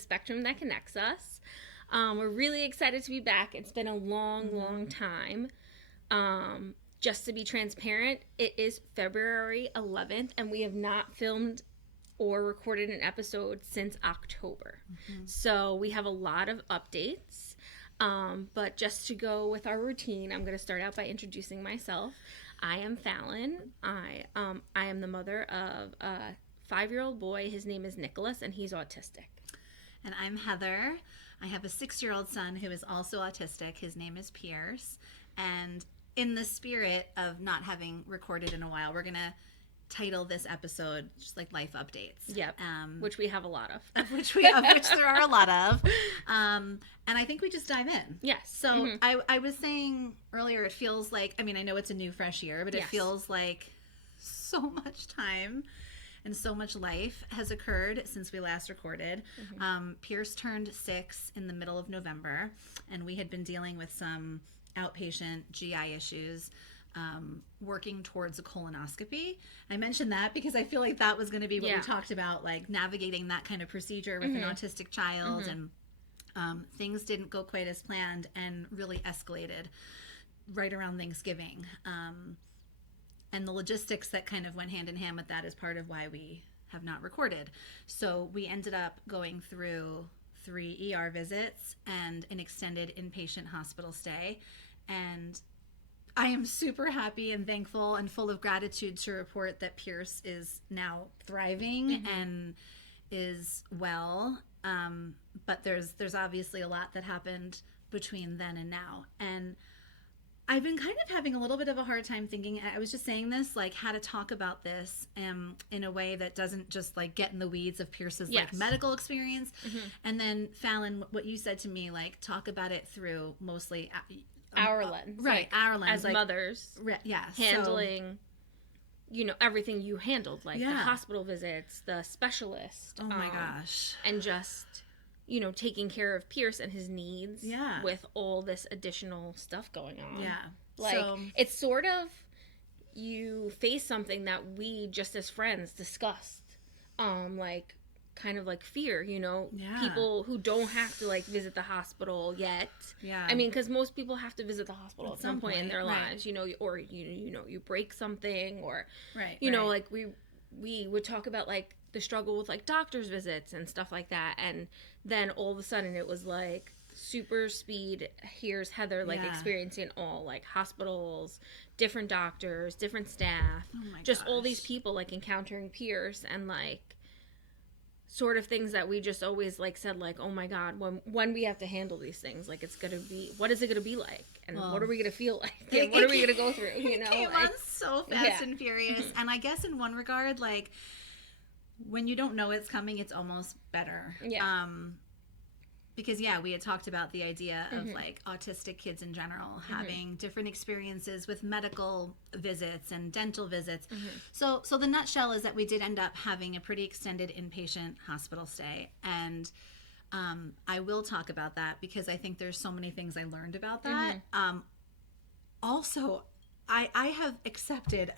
spectrum that connects us. We're really excited to be back. It's been a long time. Just to be transparent, it is February 11th, and we have not filmed or recorded an episode since October. So we have a lot of updates. But just to go with our routine, I'm going to start out by introducing myself. I am Fallon. I am the mother of a 5-year-old boy. His name is Nicholas, and he's autistic. And I'm Heather. I have a 6-year-old son who is also autistic. His name is Pierce. And in the spirit of not having recorded in a while, we're going to title this episode just like life updates. Yep. Which we have a lot of. Of which there are a lot of. And I think we just dive in. Yes. So I was saying earlier, it feels like, I mean, I know it's a new fresh year, but it feels like so much time and so much life has occurred since we last recorded. Pierce turned 6 in the middle of November, and we had been dealing with some outpatient GI issues, working towards a colonoscopy. I mentioned that because I feel like that was going to be what we talked about, like navigating that kind of procedure with an autistic child, and things didn't go quite as planned and really escalated right around Thanksgiving. And the logistics that kind of went hand in hand with that is part of why we have not recorded. So we ended up going through 3 ER visits and an extended inpatient hospital stay. And I am super happy and thankful and full of gratitude to report that Pierce is now thriving and is well. But there's obviously a lot that happened between then and now. And I've been kind of having a little bit of a hard time thinking, I was just saying this, like how to talk about this in a way that doesn't just like get in the weeds of Pierce's like medical experience. And then Fallon, what you said to me, like talk about it through mostly our lens. Right, like, our lens. As like, mothers. Handling, everything you handled, like the hospital visits, the specialist. Oh my gosh. And just taking care of Pierce and his needs with all this additional stuff going on. Yeah. Like, it's sort of, you face something that we just as friends discussed. Like, kind of like fear, people who don't have to like visit the hospital yet. Yeah. I mean, because most people have to visit the hospital at some point in their lives, or, you break something or, like we would talk about like the struggle with like doctor's visits and stuff like that, and then all of a sudden it was like super speed. Here's Heather like experiencing all like hospitals, different doctors, different staff, just all these people like encountering Pierce, and like sort of things that we just always like said like, oh my god, when we have to handle these things, like it's gonna be, what is it gonna be like, and what are we gonna feel like, and what are we gonna go through, It came on so fast and furious. And I guess in one regard, like when you don't know it's coming, it's almost better. Because we had talked about the idea of like autistic kids in general having different experiences with medical visits and dental visits. So the nutshell is that we did end up having a pretty extended inpatient hospital stay, and I will talk about that because I think there's so many things I learned about that. Also, I have accepted,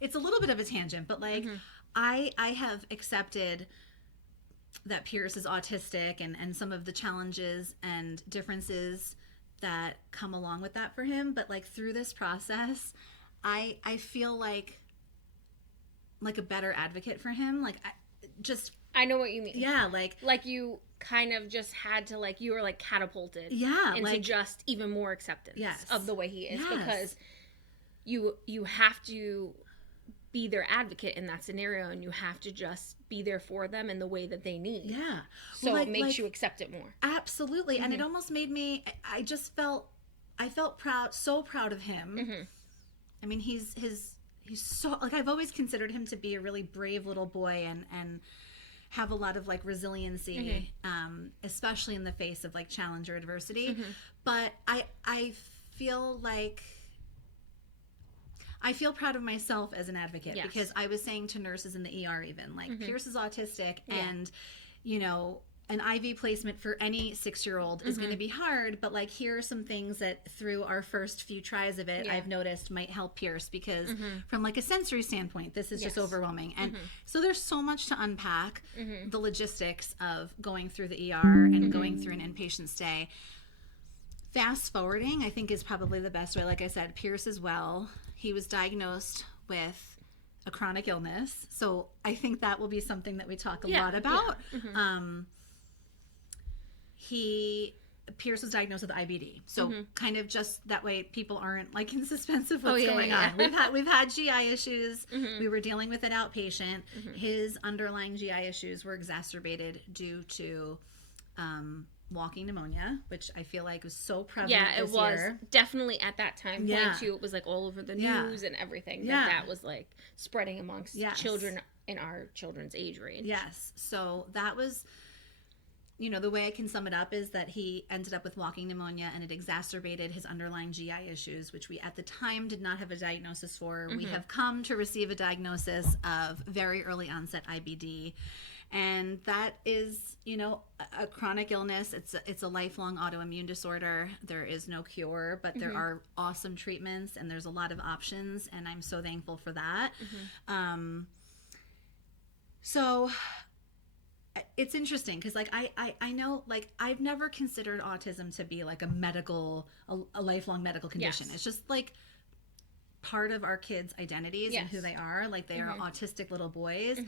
it's a little bit of a tangent, but like I have accepted that Pierce is autistic and some of the challenges and differences that come along with that for him. But like through this process, I feel like a better advocate for him. Like I know what you mean. Yeah. Like you kind of just had to like, you were like catapulted into like, just even more acceptance of the way he is, because you have to be their advocate in that scenario, and you have to just be there for them in the way that they need. Yeah. So it makes you accept it more. Absolutely. And it almost made me, I felt proud, so proud of him. I mean, he's so, like, I've always considered him to be a really brave little boy and have a lot of like resiliency, especially in the face of like challenge or adversity. But I feel like, I feel proud of myself as an advocate because I was saying to nurses in the ER even, like, Pierce is autistic and, an IV placement for any 6-year-old is going to be hard, but like here are some things that through our first few tries of it, I've noticed might help Pierce, because from like a sensory standpoint, this is just overwhelming. And so there's so much to unpack, the logistics of going through the ER and going through an inpatient stay. Fast forwarding, I think, is probably the best way. Like I said, Pierce as well. He was diagnosed with a chronic illness. So I think that will be something that we talk a lot about. Pierce was diagnosed with IBD. So kind of just that way people aren't like in suspense of what's going on. We've had GI issues. We were dealing with an outpatient. His underlying GI issues were exacerbated due to walking pneumonia, which I feel like was so prevalent this year. Yeah, it was definitely at that time point too. It was like all over the news and everything. That was like spreading amongst children in our children's age range. Yes. So that was, the way I can sum it up is that he ended up with walking pneumonia, and it exacerbated his underlying GI issues, which we at the time did not have a diagnosis for. We have come to receive a diagnosis of very early onset IBD. And that is, a chronic illness. It's a lifelong autoimmune disorder. There is no cure, but there are awesome treatments, and there's a lot of options, and I'm so thankful for that. So it's interesting because, like, I know, like, I've never considered autism to be like a lifelong medical condition. It's just like part of our kids' identities and who they are. Like, they are autistic little boys.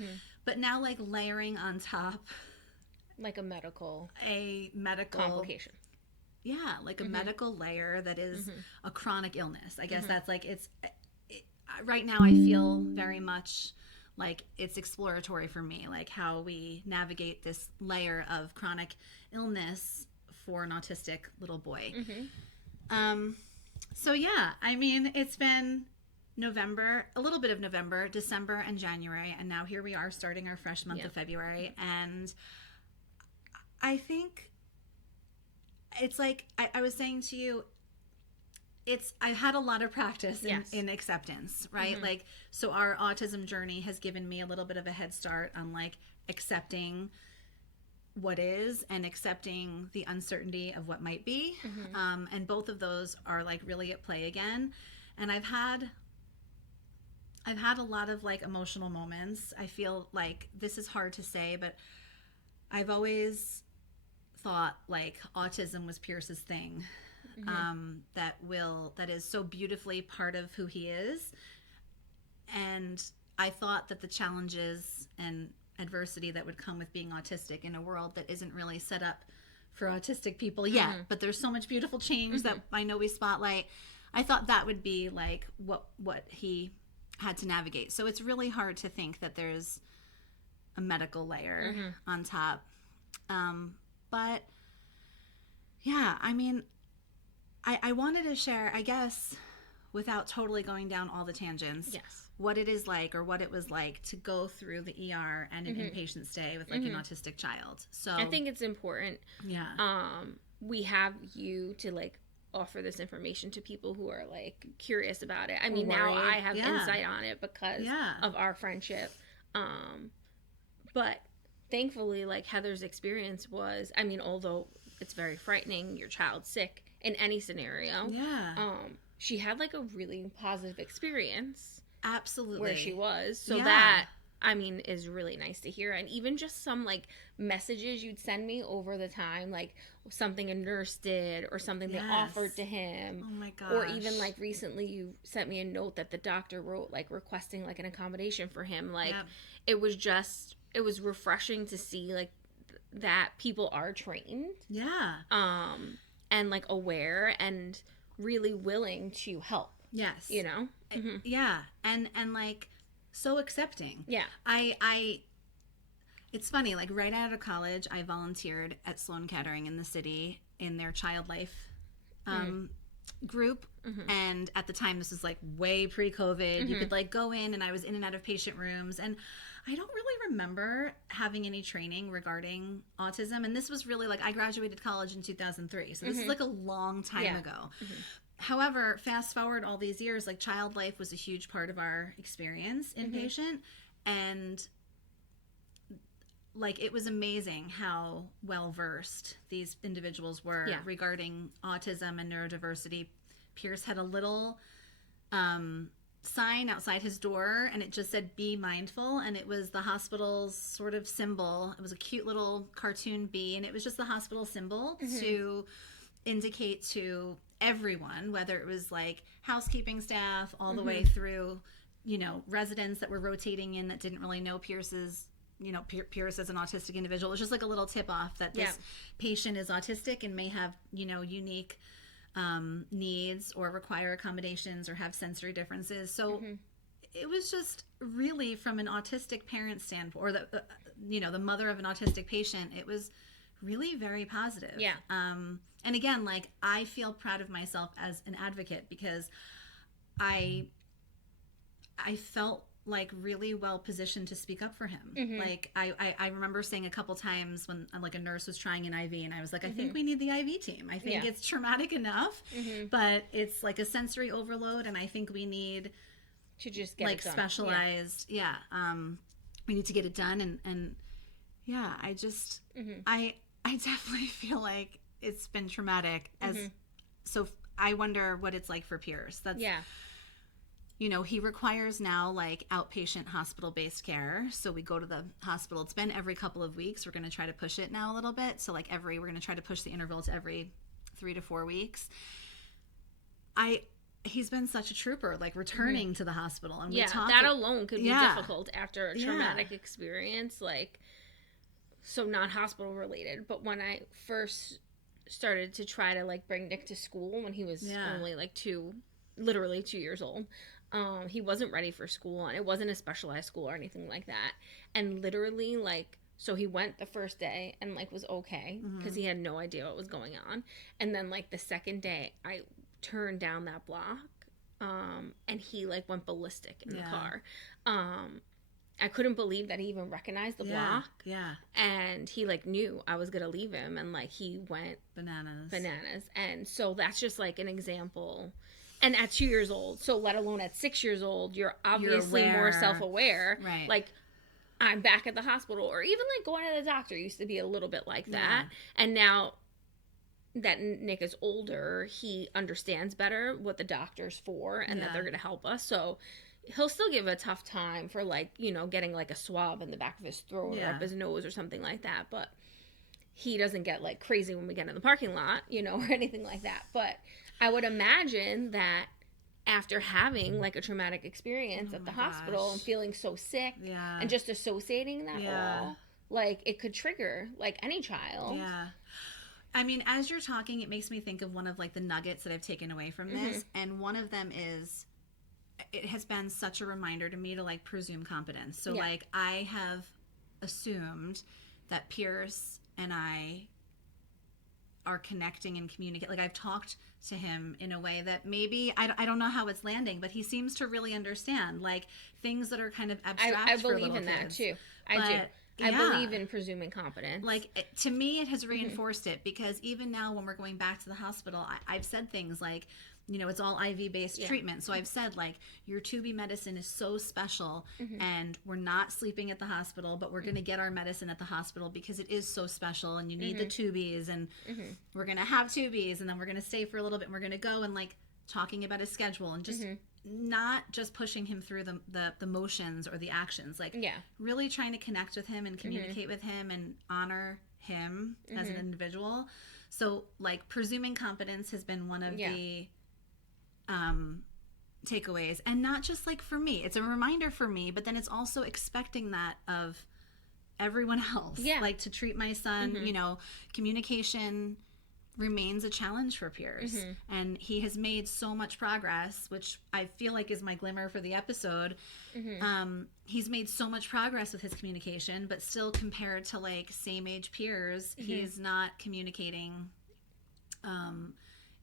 But now, like, layering on top, like a medical complication. Yeah, like a medical layer that is a chronic illness. I guess that's like right now I feel very much like it's exploratory for me, like how we navigate this layer of chronic illness for an autistic little boy. So yeah, I mean, it's been November, a little bit of November, December, and January, and now here we are starting our fresh month of February. And I think it's like I was saying to you, I've had a lot of practice in acceptance, right? Like, so our autism journey has given me a little bit of a head start on like accepting what is and accepting the uncertainty of what might be. And both of those are like really at play again. And I've had a lot of like emotional moments. I feel like this is hard to say, but I've always thought like autism was Pierce's thing. That is so beautifully part of who he is. And I thought that the challenges and adversity that would come with being autistic in a world that isn't really set up for autistic people yet, but there's so much beautiful change that I know we spotlight. I thought that would be like what he had to navigate. So it's really hard to think that there's a medical layer on top. But yeah, I mean, I wanted to share, I guess, without totally going down all the tangents, what it is like, or what it was like to go through the ER and an inpatient stay with like an autistic child. So I think it's important. We have you to like offer this information to people who are like curious about it. I mean, now I have insight on it because of our friendship. But thankfully, like, Heather's experience was, I mean, although it's very frightening, your child's sick in any scenario. She had like a really positive experience. Absolutely. Where she was. So that, I mean, is really nice to hear. And even just some like messages you'd send me over the time, like something a nurse did or something they offered to him. Oh my gosh. Or even like recently you sent me a note that the doctor wrote, like requesting like an accommodation for him. Like it was refreshing to see like that people are trained. And like aware and really willing to help. You know? And like so accepting. It's funny, like right out of college I volunteered at Sloan Kettering in the city in their child life group. And at the time, this was like way pre-COVID. You could like go in, and I was in and out of patient rooms, and I don't really remember having any training regarding autism. And this was really like, I graduated college in 2003. So this is like a long time ago. However, fast forward all these years, like child life was a huge part of our experience inpatient. And like, it was amazing how well versed these individuals were regarding autism and neurodiversity. Pierce had a little sign outside his door, and it just said "Be mindful," and it was the hospital's sort of symbol. It was a cute little cartoon bee, and it was just the hospital symbol to indicate to everyone, whether it was like housekeeping staff all the way through, you know, residents that were rotating in that didn't really know Pierce's, you know, Pierce as an autistic individual. It was just like a little tip off that this patient is autistic and may have, you know, unique needs or require accommodations or have sensory differences. So it was just really, from an autistic parent standpoint, or the you know, the mother of an autistic patient, it was really very positive. Yeah. And again, like, I feel proud of myself as an advocate because I felt like really well positioned to speak up for him. Like, I remember saying a couple times when like a nurse was trying an IV, and I was like, I think we need the IV team. I think it's traumatic enough, but it's like a sensory overload, and I think we need to just get like it done. Specialized. We need to get it done, and I just I definitely feel like it's been traumatic. So I wonder what it's like for Pierce. That's you know, he requires now like outpatient hospital-based care. So we go to the hospital. It's been every couple of weeks. We're going to try to push it now a little bit. So like we're going to try to push the interval to every 3 to 4 weeks. He's been such a trooper, like returning to the hospital. And that alone could be difficult after a traumatic experience. Like, so not hospital related, but when I first started to try to like bring Nick to school when he was only like literally 2 years old. He wasn't ready for school, and it wasn't a specialized school or anything like that. And literally, like, so he went the first day and like was okay because he had no idea what was going on. And then like the second day, I turned down that block, and he like went ballistic in the car. I couldn't believe that he even recognized the block. And he like knew I was gonna leave him, and like he went bananas. And so that's just like an example. And at 2 years old, so let alone at 6 years old, you're obviously more self-aware. Right. Like, I'm back at the hospital, or even like going to the doctor used to be a little bit like that. And now that Nick is older, he understands better what the doctor's for and that they're going to help us. So he'll still give a tough time for like, you know, getting like a swab in the back of his throat or up his nose or something like that. But he doesn't get like crazy when we get in the parking lot, you know, or anything like that. But I would imagine that after having like a traumatic experience at the hospital and feeling so sick and just associating that all, like it could trigger like any child. I mean, as you're talking, it makes me think of one of like the nuggets that I've taken away from this. And one of them is, it has been such a reminder to me to like presume competence. So like I have assumed that Pierce and I are connecting and communicate. Like I've talked to him in a way that maybe I don't know how it's landing, but he seems to really understand like things that are kind of abstract. I believe in that too. I do. I believe in presuming competence. Like to me, it has reinforced it, because even now when we're going back to the hospital, I've said things like, you know, it's all IV based treatment. So I've said like, your 2B medicine is so special, and we're not sleeping at the hospital, but we're going to get our medicine at the hospital because it is so special, and you need the 2Bs, and we're going to have 2Bs, and then we're going to stay for a little bit, and we're going to go, and like talking about his schedule, and just not just pushing him through the motions or the actions, like really trying to connect with him and communicate with him and honor him as an individual. So like presuming competence has been one of the takeaways, and not just like for me, it's a reminder for me, but then it's also expecting that of everyone else. Like to treat my son, you know, communication remains a challenge for Pierce, and he has made so much progress, which I feel like is my glimmer for the episode. He's made so much progress with his communication, but still compared to like same age peers, he's not communicating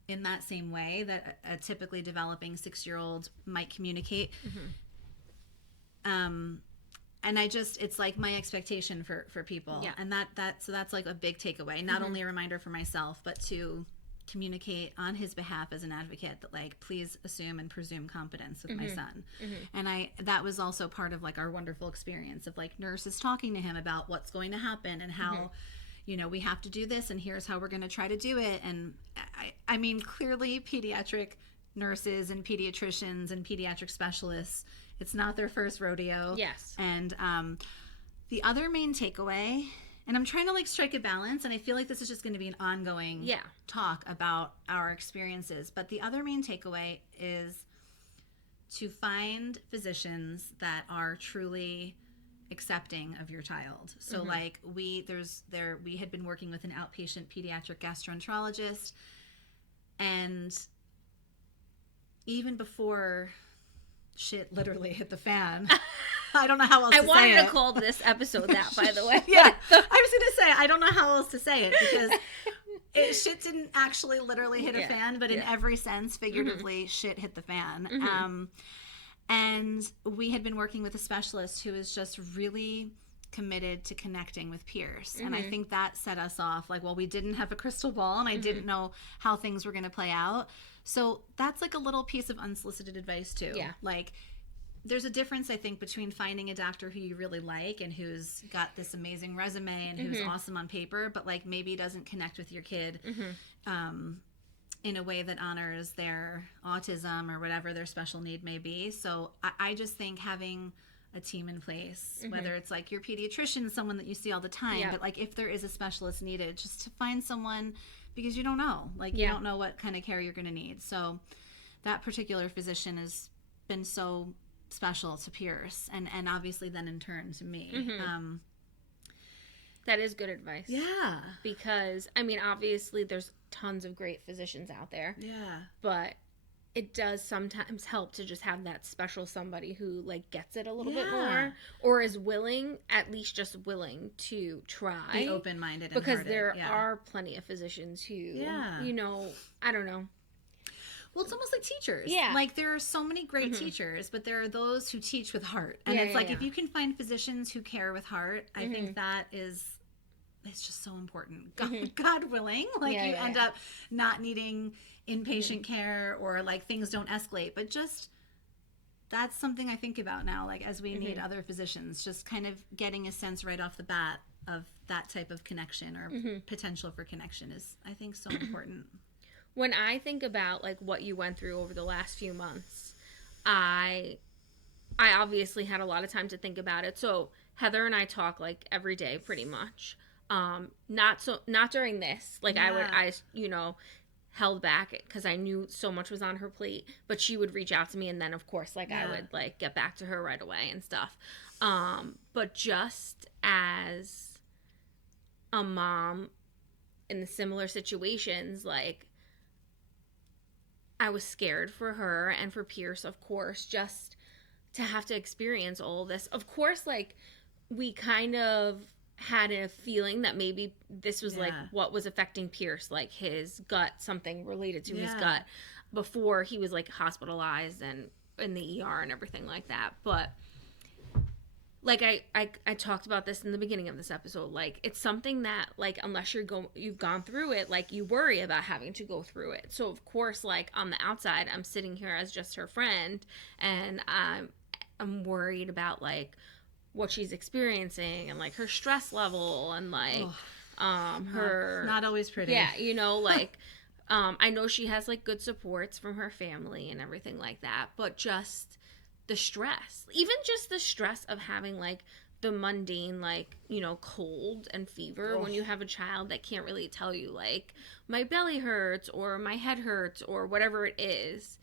in that same way that a typically developing 6-year-old might communicate. And it's like my expectation for people. And so that's like a big takeaway, not only a reminder for myself, but to communicate on his behalf as an advocate that like, please assume and presume competence with my son. And that was also part of like our wonderful experience of like nurses talking to him about what's going to happen and how, you know, we have to do this and here's how we're going to try to do it. And I mean, clearly pediatric nurses and pediatricians and pediatric specialists, it's not their first rodeo. Yes. And the other main takeaway, and I'm trying to like strike a balance, and I feel like this is just going to be an ongoing talk about our experiences. But the other main takeaway is to find physicians that are truly accepting of your child. So like we had been working with an outpatient pediatric gastroenterologist, and even before shit literally hit the fan. I don't know how else to say it. I wanted to call this episode that, by the way. Yeah. I was going to say, I don't know how else to say it because shit didn't actually literally hit a fan, but in every sense, figuratively, shit hit the fan. And we had been working with a specialist who is just really committed to connecting with Pierce. And I think that set us off. Like, well, we didn't have a crystal ball and I didn't know how things were going to play out. So that's like a little piece of unsolicited advice too. Yeah. Like, there's a difference, I think, between finding a doctor who you really like and who's got this amazing resume and who's awesome on paper, but like maybe doesn't connect with your kid in a way that honors their autism or whatever their special need may be. So I just think having a team in place, whether it's like your pediatrician, someone that you see all the time, but like if there is a specialist needed, just to find someone, because you don't know, like you don't know what kind of care you're going to need. So that particular physician has been so special to Pierce and obviously then in turn to me. That is good advice. Yeah. Because, I mean, obviously there's tons of great physicians out there. Yeah. But it does sometimes help to just have that special somebody who, like, gets it a little bit more or is willing, at least just willing to try. Be open-minded and because there are plenty of physicians who, you know, I don't know. Well, it's almost like teachers. Yeah. Like, there are so many great teachers, but there are those who teach with heart. And it's like, if you can find physicians who care with heart, I think that is, it's just so important. God willing. Like, you end up not needing inpatient care or, like, things don't escalate. But just, that's something I think about now, like, as we need other physicians. Just kind of getting a sense right off the bat of that type of connection or potential for connection is, I think, so important. When I think about, like, what you went through over the last few months, I obviously had a lot of time to think about it. So Heather and I talk, like, every day pretty much. Not during this. Like, I you know, held back because I knew so much was on her plate. But she would reach out to me, and then, of course, like, I would, like, get back to her right away and stuff. But just as a mom in the similar situations, like, I was scared for her and for Pierce, of course, just to have to experience all of this. Of course, like, we kind of had a feeling that maybe this was, like, what was affecting Pierce, like, his gut, something related to his gut, before he was, like, hospitalized and in the ER and everything like that. But, like, I talked about this in the beginning of this episode. Like, it's something that, like, unless you've gone through it, like, you worry about having to go through it. So, of course, like, on the outside, I'm sitting here as just her friend, and I'm worried about, like, what she's experiencing and, like, her stress level and, like, her... Not always pretty. Yeah, you know, like, I know she has, like, good supports from her family and everything like that, but just... the stress, even just the stress of having, like, the mundane, like, you know, cold and fever when you have a child that can't really tell you, like, my belly hurts or my head hurts or whatever it is.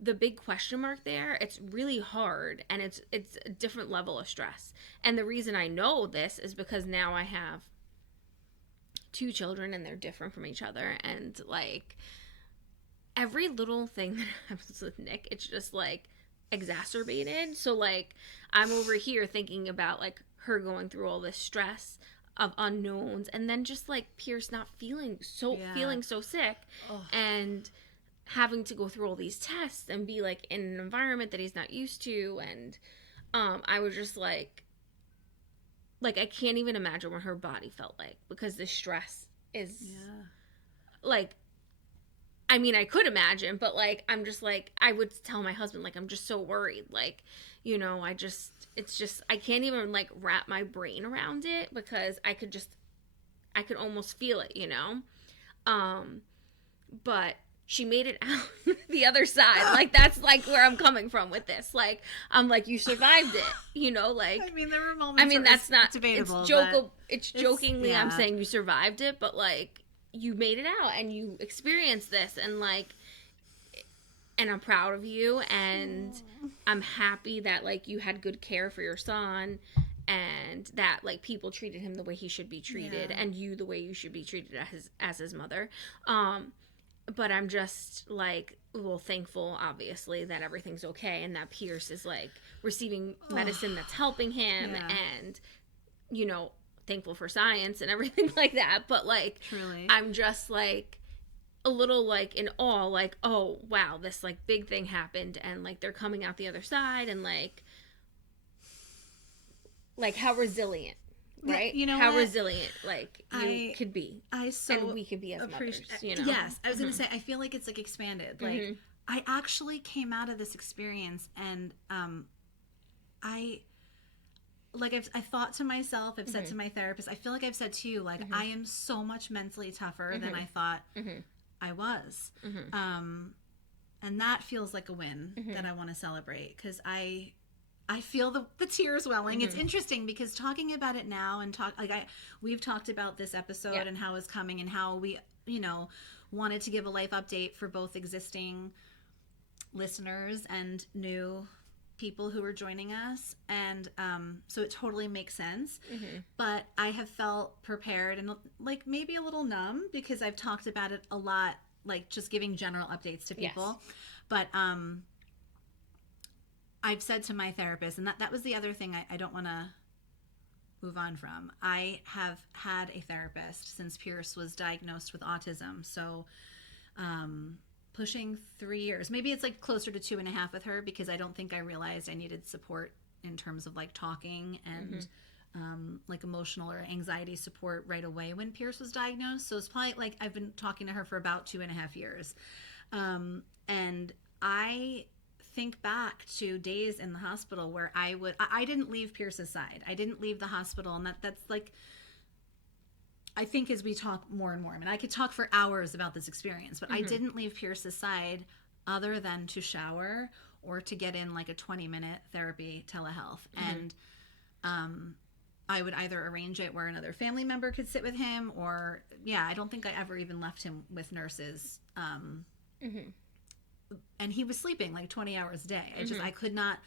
The big question mark there, it's really hard, and it's a different level of stress. And the reason I know this is because now I have 2 children and they're different from each other, and, like, every little thing that happens with Nick, it's just, like, exacerbated. So, like, I'm over here thinking about, like, her going through all this stress of unknowns, and then just, like, Pierce not feeling so sick and having to go through all these tests and be, like, in an environment that he's not used to. And I was just like I can't even imagine what her body felt like, because the stress is like, I mean, I could imagine, but like, I'm just like, I would tell my husband, like, I'm just so worried. Like, it's just, I can't even like wrap my brain around it because I could almost feel it, Um, but she made it out the other side. Like, that's like where I'm coming from with this. Like, I'm like, you survived it, like. I mean, there were moments. I mean, that's not debatable. It's jokingly, I'm saying you survived it, but like, you made it out and you experienced this, and like, and I'm proud of you, and I'm happy that like you had good care for your son, and that like people treated him the way he should be treated, and you the way you should be treated as his mother. But I'm just like, well, thankful obviously that everything's okay, and that Pierce is like receiving medicine that's helping him, and thankful for science and everything like that. But like, truly, I'm just like a little like in awe, like, oh wow, this like big thing happened, and like they're coming out the other side, and like how resilient, right? How resilient like you could be, and we could be as mothers, Yes, I was gonna say, I feel like it's like expanded. Like, I actually came out of this experience, and I thought to myself, I've said to my therapist, I feel like I've said to you, like, I am so much mentally tougher than I thought I was. And that feels like a win that I want to celebrate, because I feel the tears welling. It's interesting because talking about it now, and we've talked about this episode and how it's coming, and how we, wanted to give a life update for both existing listeners and new people who are joining us, and so it totally makes sense. But I have felt prepared and like maybe a little numb because I've talked about it a lot, like just giving general updates to people. But I've said to my therapist, and that was the other thing I don't want to move on from. I have had a therapist since Pierce was diagnosed with autism, so pushing 3 years. Maybe it's like closer to 2.5 with her, because I don't think I realized I needed support in terms of like talking and like emotional or anxiety support right away when Pierce was diagnosed. So it's probably like I've been talking to her for about 2.5 years. And I think back to days in the hospital where I didn't leave Pierce's side. I didn't leave the hospital. And that's like, I think as we talk more and more, I mean, I could talk for hours about this experience, but I didn't leave Pierce's side other than to shower or to get in like a 20-minute therapy telehealth. And I would either arrange it where another family member could sit with him, or I don't think I ever even left him with nurses. And he was sleeping like 20 hours a day. I could not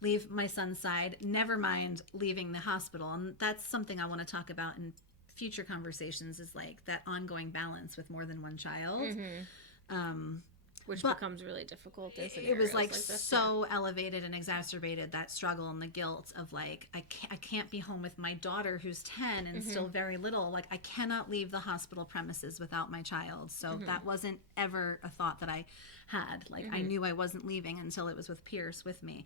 leave my son's side, never mind leaving the hospital. And that's something I want to talk about in future conversations, is like that ongoing balance with more than one child. Which becomes really difficult in scenarios. It was like this, so elevated and exacerbated, that struggle and the guilt of like, I can't be home with my daughter who's 10 and still very little. Like, I cannot leave the hospital premises without my child. So that wasn't ever a thought that I had. Like, I knew I wasn't leaving until it was with Pierce with me.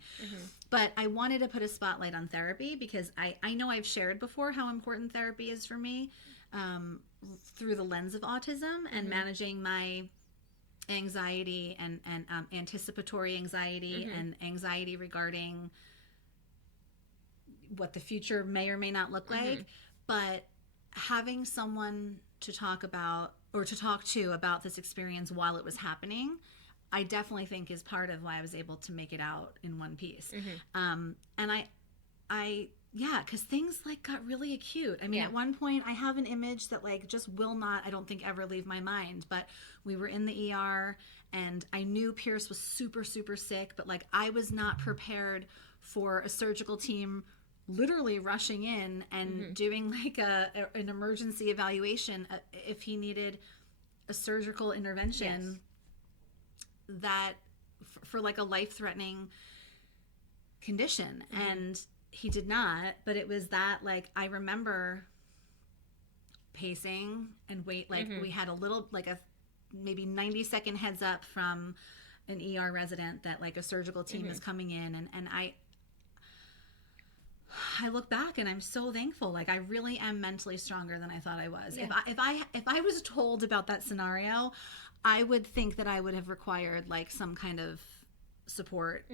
But I wanted to put a spotlight on therapy, because I know I've shared before how important therapy is for me, through the lens of autism and managing my anxiety and anticipatory anxiety and anxiety regarding what the future may or may not look like. But having someone to talk to about this experience while it was happening, I definitely think is part of why I was able to make it out in one piece. And because things like got really acute. I mean, at one point I have an image that like just will not, I don't think, ever leave my mind. But we were in the ER, and I knew Pierce was super, super sick, but like I was not prepared for a surgical team literally rushing in and doing like an emergency evaluation if he needed a surgical intervention that for like a life-threatening condition. And he did not, but it was that, like, I remember pacing and we had a little, like a maybe 90-second heads up from an ER resident that like a surgical team is coming in, and I look back and I'm so thankful. Like, I really am mentally stronger than I thought I was. Yeah. If I was told about that scenario, I would think that I would have required like some kind of support,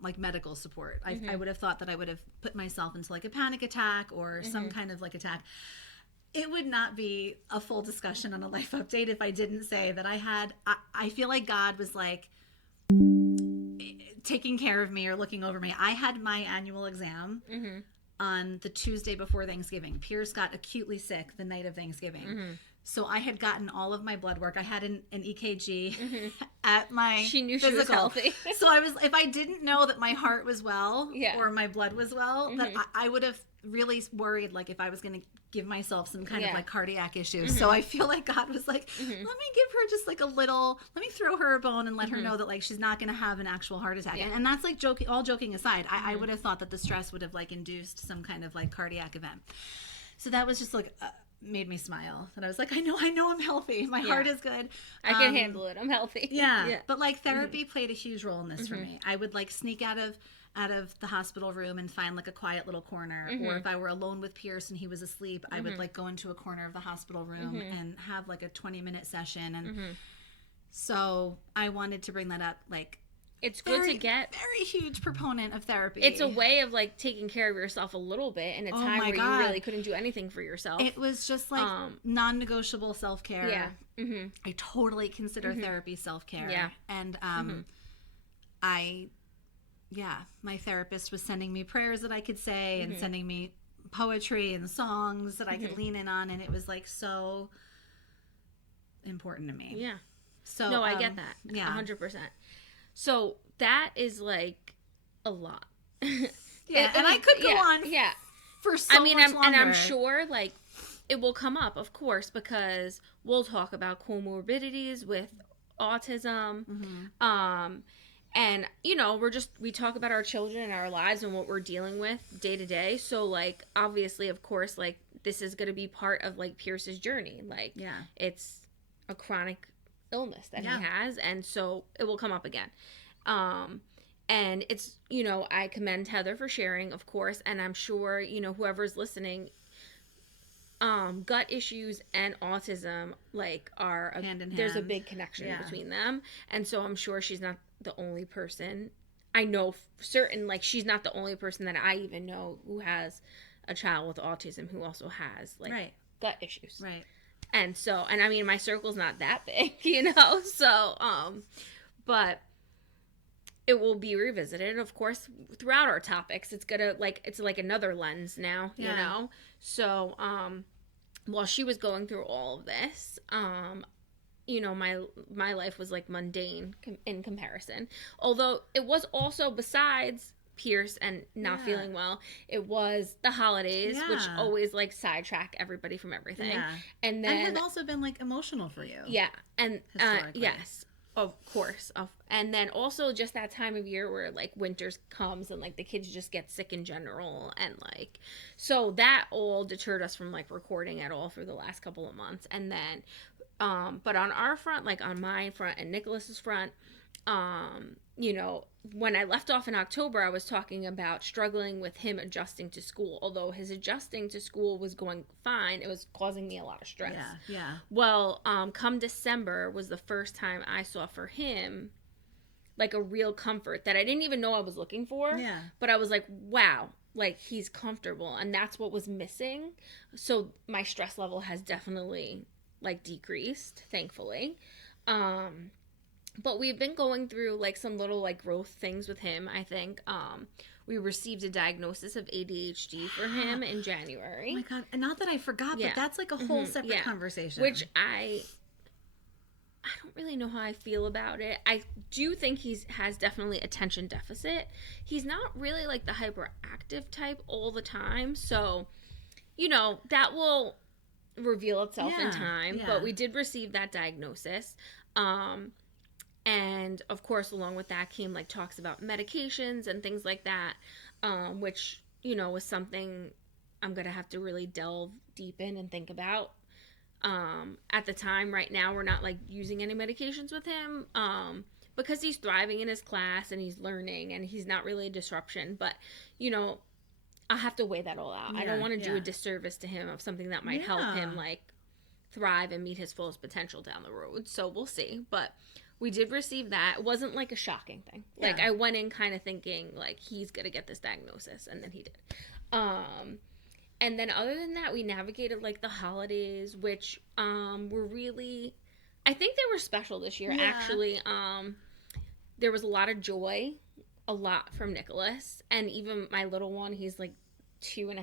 like medical support. I would have thought that I would have put myself into like a panic attack or some kind of like attack. It would not be a full discussion on a life update if I didn't say that I feel like God was like taking care of me or looking over me. I had my annual exam on the Tuesday before Thanksgiving. Pierce got acutely sick the night of Thanksgiving. So I had gotten all of my blood work. I had an EKG at my She knew physical. She was healthy. So if I didn't know that my heart was well or my blood was well, that I would have really worried, like, if I was going to give myself some kind of like cardiac issues. So I feel like God was like, let me give her just like let me throw her a bone and let her know that like she's not going to have an actual heart attack. And that's like all joking aside. I would have thought that the stress would have like induced some kind of like cardiac event. So that was just like made me smile. And I was like, I know I'm healthy. My heart is good. I can handle it. I'm healthy. Yeah. But like therapy played a huge role in this for me. I would like sneak out of the hospital room and find like a quiet little corner, or if I were alone with Pierce and he was asleep, I would like go into a corner of the hospital room and have like a 20-minute session. And so I wanted to bring that up. Like, it's good to get very huge proponent of therapy. It's a way of like taking care of yourself a little bit in a time where you really couldn't do anything for yourself. It was just like non-negotiable self-care. Yeah. I totally consider therapy self-care. Yeah. And my therapist was sending me prayers that I could say and sending me poetry and songs that I could lean in on, and it was like so important to me. Yeah. So no, I get that. Yeah. 100%. So that is like a lot. Yeah, and I could go on for so much longer. And I'm sure like it will come up, of course, because we'll talk about comorbidities with autism. And, you know, we talk about our children and our lives and what we're dealing with day to day. So, like, obviously, of course, like, this is going to be part of, like, Pierce's journey. Like, it's a chronic illness that he has. And so it will come up again. And it's, you know, I commend Heather for sharing, of course. And I'm sure, you know, whoever's listening, gut issues and autism, like, are hand in hand. There's a big connection between them. And so I'm sure she's not the only person. I know certain, like, she's not the only person that I even know who has a child with autism who also has like gut issues. Right. And so, and I mean, my circle's not that big, you know, so but it will be revisited, of course, throughout our topics. It's gonna it's like another lens now, you know. So while she was going through all of this, you know, my life was like mundane in comparison. Although it was also, besides Pierce and not feeling well, it was the holidays, which always like sidetrack everybody from everything. And then have also been like emotional for you. Yeah. And yes, of course. And then also just that time of year where like winter comes and like the kids just get sick in general, and like so that all deterred us from like recording at all for the last couple of months. And then but on our front, like on my front and Nicholas's front, you know, when I left off in October, I was talking about struggling with him adjusting to school. Although his adjusting to school was going fine, it was causing me a lot of stress. Yeah. Well, come December was the first time I saw for him like a real comfort that I didn't even know I was looking for. Yeah. But I was like, wow, like he's comfortable, and that's what was missing. So my stress level has definitely like decreased, thankfully. But we've been going through like some little like growth things with him. I think we received a diagnosis of ADHD for him in January. Oh my god, and not that I forgot, but that's like a whole separate conversation, which I don't really know how I feel about it. I do think has definitely attention deficit. He's not really like the hyperactive type all the time, so you know that will reveal itself in time. But we did receive that diagnosis. And of course, along with that came like talks about medications and things like that, which, you know, was something I'm going to have to really delve deep in and think about. At the time right now, we're not like using any medications with him, because he's thriving in his class and he's learning and he's not really a disruption. But, you know, I'll have to weigh that all out. I don't want to do a disservice to him of something that might help him like thrive and meet his fullest potential down the road. So we'll see. But we did receive that. It wasn't like a shocking thing. Like I went in kind of thinking like he's gonna get this diagnosis, and then he did. And then other than that, we navigated like the holidays, which were really, I think they were special this year. Actually, there was a lot of joy, a lot from Nicholas, and even my little one. He's like 2.5.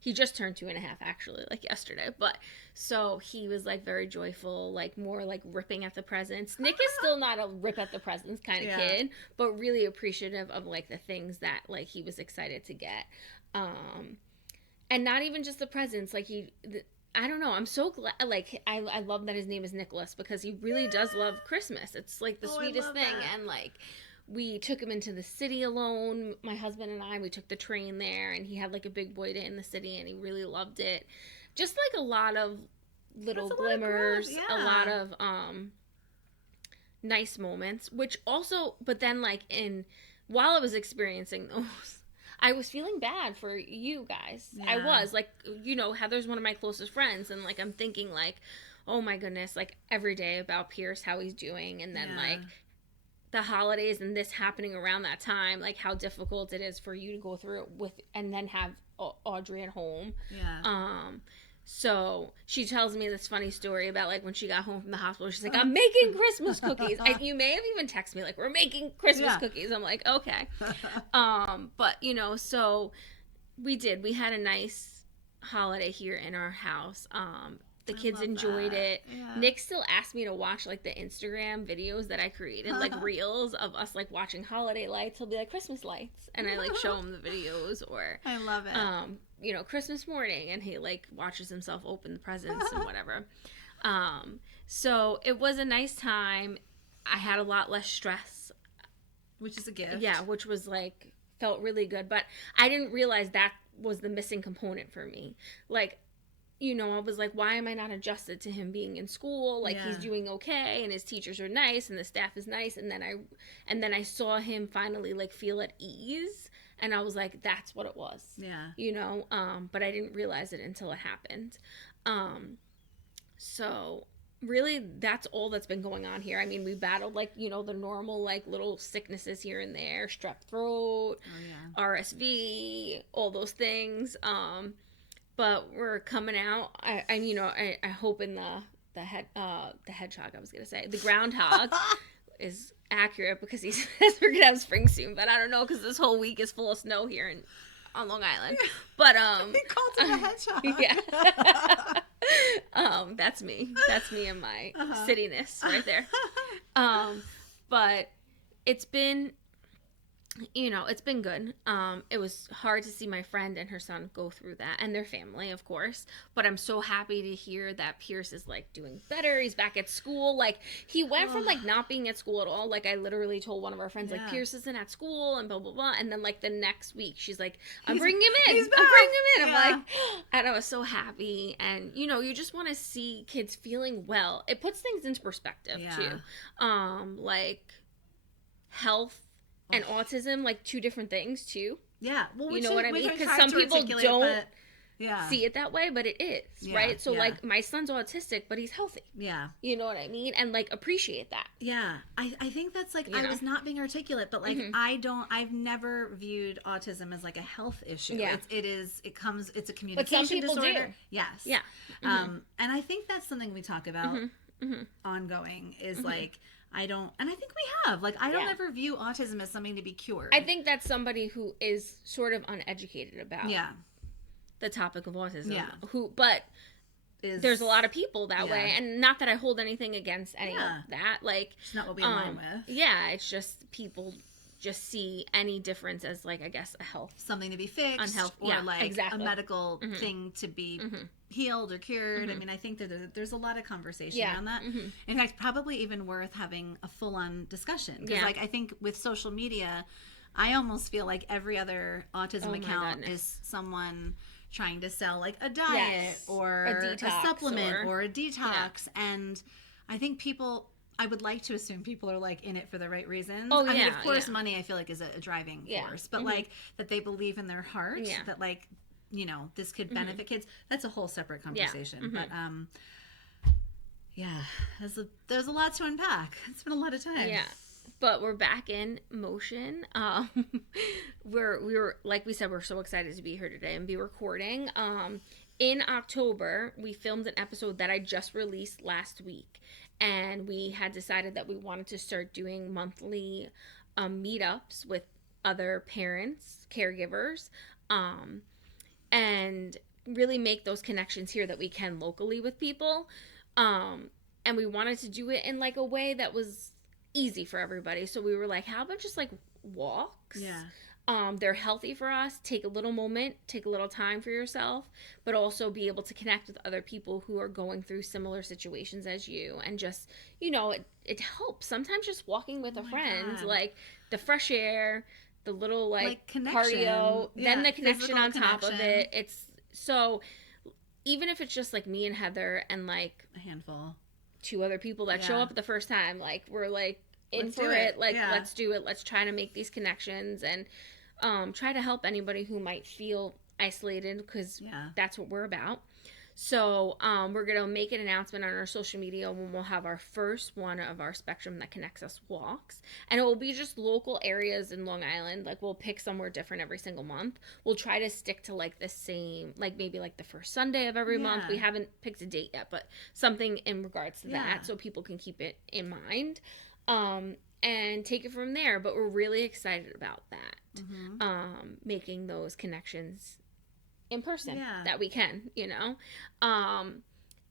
He just turned 2.5 actually, like yesterday. But so he was like very joyful, like more like ripping at the presents. Nick is still not a rip at the presents kind of kid, but really appreciative of like the things that like he was excited to get. And not even just the presents, like I don't know. I'm so glad. Like I love that his name is Nicholas because he really does love Christmas. It's like the sweetest thing, and like. We took him into the city alone. My husband and I, we took the train there, and he had like a big boy day in the city, and he really loved it. Just like a lot of little glimmers, a lot of nice moments, which also, but then like while I was experiencing those, I was feeling bad for you guys. I was like, you know, Heather's one of my closest friends, and like I'm thinking like, oh my goodness, like every day about Pierce, how he's doing, and then like the holidays and this happening around that time, like how difficult it is for you to go through it with, and then have Audrey at home. So she tells me this funny story about like when she got home from the hospital, she's like, I'm making Christmas cookies. You may have even texted me like, we're making Christmas cookies. I'm like, okay. But you know, so we had a nice holiday here in our house. The kids enjoyed it. Nick still asked me to watch like the Instagram videos that I created, like reels of us like watching holiday lights. He'll be like Christmas lights, and I like show him the videos, or I love it. You know, Christmas morning, and he like watches himself open the presents and whatever. So it was a nice time. I had a lot less stress, which is a gift. Yeah, which was like felt really good, but I didn't realize that was the missing component for me. Like, you know, I was like, why am I not adjusted to him being in school? Like he's doing okay, and his teachers are nice, and the staff is nice, and then I saw him finally like feel at ease, and I was like, that's what it was. You know, but I didn't realize it until it happened. So really that's all that's been going on here. I mean, we battled like, you know, the normal like little sicknesses here and there, strep throat, RSV, all those things. But we're coming out. I hope in the hedgehog, I was gonna say the groundhog is accurate because he says we're gonna have spring soon. But I don't know because this whole week is full of snow here on Long Island. But he called it a hedgehog. Yeah. That's me. That's me and my cityness right there. But it's been. You know, it's been good. It was hard to see my friend and her son go through that, and their family, of course. But I'm so happy to hear that Pierce is like doing better. He's back at school. Like he went from like not being at school at all. Like I literally told one of our friends like Pierce isn't at school and blah blah blah. And then like the next week she's like, I'm bringing him in. I'm bringing him in. I'm like, and I was so happy. And you know, you just want to see kids feeling well. It puts things into perspective too. Like health and autism, like two different things too. Yeah, well, you know what I mean? Because some people don't see it that way, but it is, right? So like my son's autistic, but he's healthy. Yeah, you know what I mean? And like appreciate that. Yeah, I think that's like I was not being articulate, but like I've never viewed autism as like a health issue. Yeah, it's a communication but some people disorder. Do. Yes. Yeah. And I think that's something we talk about ongoing is like. I think we have. Like, I don't ever view autism as something to be cured. I think that's somebody who is sort of uneducated about the topic of autism. Yeah. But there's a lot of people that way. And not that I hold anything against any of that. Like, it's not what we align with. Yeah, it's just people just see any difference as, like, I guess, a health. Something to be fixed. Or, like, a medical thing to be healed or cured. I mean, I think that there's a lot of conversation around that. In fact, probably even worth having a full-on discussion. Because, like, I think with social media, I almost feel like every other autism account is someone trying to sell, like, a diet or a supplement or a detox. And I think people... I would like to assume people are like in it for the right reasons. Oh, I mean, yeah, of course, yeah. money I feel like is a driving Yeah. force, but like that they believe in their heart that like, you know, this could benefit kids. That's a whole separate conversation. But yeah, there's a lot to unpack. It's been a lot of time. Yeah. But we're back in motion. We were like we said, we're so excited to be here today and be recording. In October, we filmed an episode that I just released last week, and we had decided that we wanted to start doing monthly meetups with other parents, caregivers, and really make those connections here that we can locally with people. And we wanted to do it in like a way that was easy for everybody. So we were like, how about just like walks? Yeah. They're healthy for us. Take a little moment, take a little time for yourself, but also be able to connect with other people who are going through similar situations as you. And just, you know, it helps. Sometimes just walking with a friend, God. like the fresh air, the little like connection. cardio, then the connection on top connection. of it. It's so, even if it's just like me and Heather and like a handful, 2 other people that show up the first time, like we're like in let's for it. Like let's do it. Let's try to make these connections and try to help anybody who might feel isolated, because that's what we're about. So we're going to make an announcement on our social media when we'll have our first one of our Spectrum That Connects Us walks. And it will be just local areas in Long Island. Like we'll pick somewhere different every single month. We'll try to stick to like the same, like maybe like the first Sunday of every month. We haven't picked a date yet, but something in regards to that so people can keep it in mind. And take it from there. But we're really excited about that. Making those connections in person that we can, you know.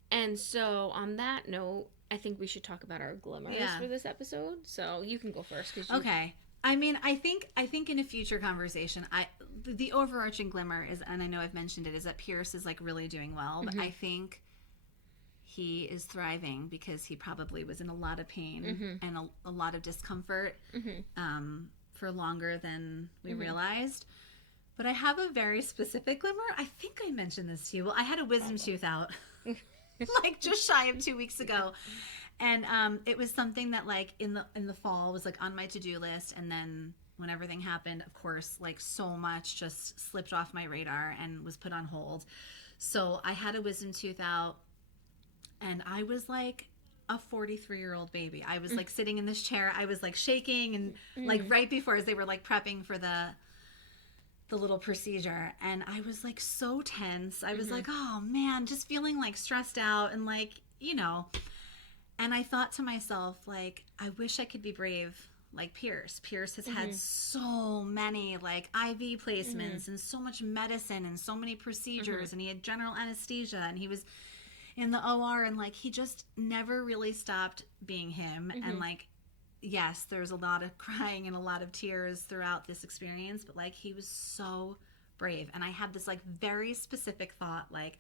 And so on that note, I think we should talk about our glimmers for this episode. So you can go first. Okay. I mean, I think in a future conversation, the overarching glimmer is, and I know I've mentioned it, is that Pierce is like really doing well, but I think he is thriving because he probably was in a lot of pain and a lot of discomfort for longer than we realized. But I have a very specific glimmer. I think I mentioned this to you. Well, I had a wisdom tooth out like just shy of 2 weeks ago. And it was something that like in the fall was like on my to-do list. And then when everything happened, of course, like so much just slipped off my radar and was put on hold. So I had a wisdom tooth out, and I was like a 43-year-old baby. I was like sitting in this chair. I was like shaking and like right before, as they were like prepping for the little procedure, and I was like so tense. I was like, oh man, just feeling like stressed out and like, you know. And I thought to myself, like, I wish I could be brave like Pierce. Pierce has had so many like IV placements and so much medicine and so many procedures, and he had general anesthesia, and he was in the OR, and like he just never really stopped being him. And like, yes, there's a lot of crying and a lot of tears throughout this experience, but like he was so brave. And I had this like very specific thought, like,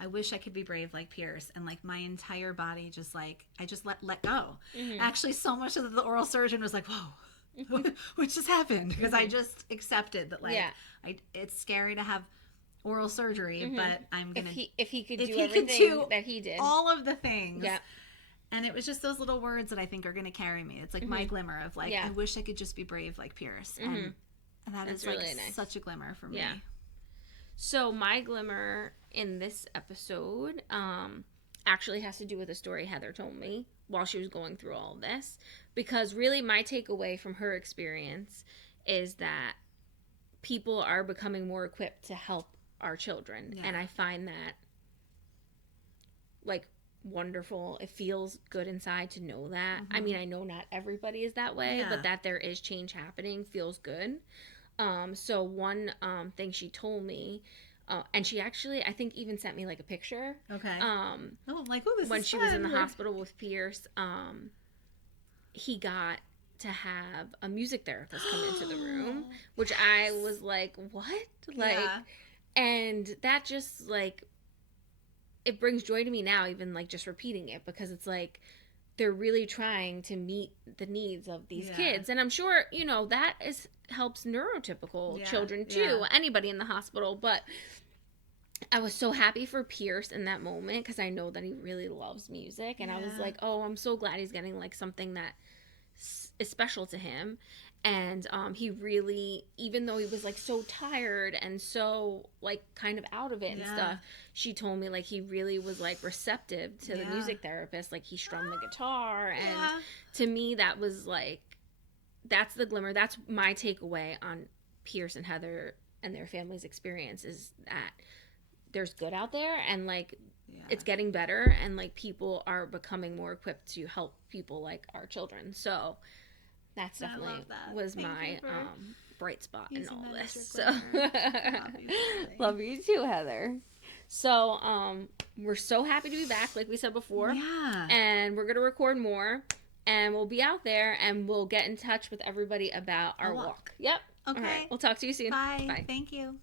I wish I could be brave like Pierce. And like my entire body just like, I just let go. Actually, so much of the oral surgeon was like, whoa, what just happened? Because I just accepted that like, it's scary to have oral surgery, but I'm gonna, if he could do everything that he did, all of the things. And it was just those little words that I think are going to carry me. It's like my glimmer of like, I wish I could just be brave like Pierce. And that is really like such a glimmer for me. So my glimmer in this episode actually has to do with a story Heather told me while she was going through all of this. Because really my takeaway from her experience is that people are becoming more equipped to help our children. And I find that like wonderful. It feels good inside to know that. I mean, I know not everybody is that way, but that there is change happening feels good. So one thing she told me, and she actually I think even sent me like a picture. Okay. Like, oh, this when is she fun. Was in the hospital with Pierce, he got to have a music therapist come into the room, which I was like, what? Like, and that just like, it brings joy to me now, even like just repeating it, because it's like they're really trying to meet the needs of these kids. And I'm sure, you know, that helps neurotypical children too, anybody in the hospital. But I was so happy for Pierce in that moment because I know that he really loves music. And I was like, oh, I'm so glad he's getting like something that is special to him. And he really, even though he was like so tired and so like kind of out of it and stuff, she told me like he really was like receptive to the music therapist. Like he strummed the guitar. And to me, that was like, that's the glimmer. That's my takeaway on Pierce and Heather and their family's experience, is that there's good out there, and like it's getting better, and like people are becoming more equipped to help people like our children. So that's definitely was my bright spot in all this. So love you too, Heather. So we're so happy to be back, like we said before. Yeah. And we're gonna record more, and we'll be out there, and we'll get in touch with everybody about our walk. Yep. Okay. All right. We'll talk to you soon. Bye. Thank you.